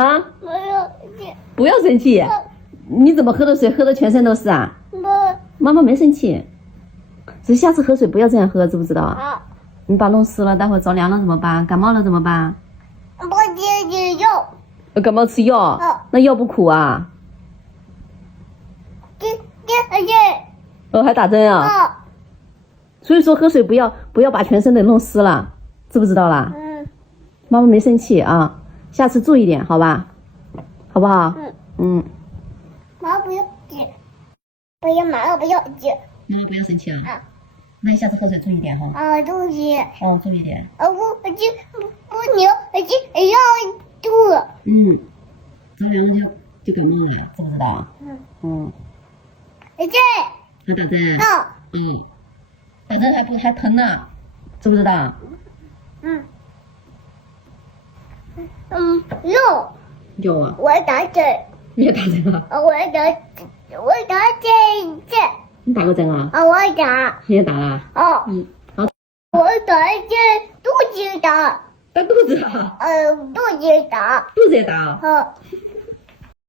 啊？不要气，不要生气。你怎么喝的水喝的全身都是啊？妈妈没生气，只是下次喝水不要这样喝，知不知道啊？好，你把弄湿了，待会着凉了怎么办？感冒了怎么办？我吃药，感冒吃药，那药不苦啊？吃，还打针啊？所以说喝水不要把全身的弄湿了，知不知道啦？妈妈没生气啊，下次注意点，好吧？好不好？妈不要急，不要妈不要急。妈妈不要生气啊。那你下次喝水注意点哈。注意。哦，注意点。我这不牛，这要吐。着凉了就感冒了，知不知道？这。还打针？打针还疼呢，知不知道？有啊。我打针。你也打针啊？我打针。你打过针啊？我打。你也打了？好。我打针，肚子打。打肚子啊？肚子打。肚子也打啊？好。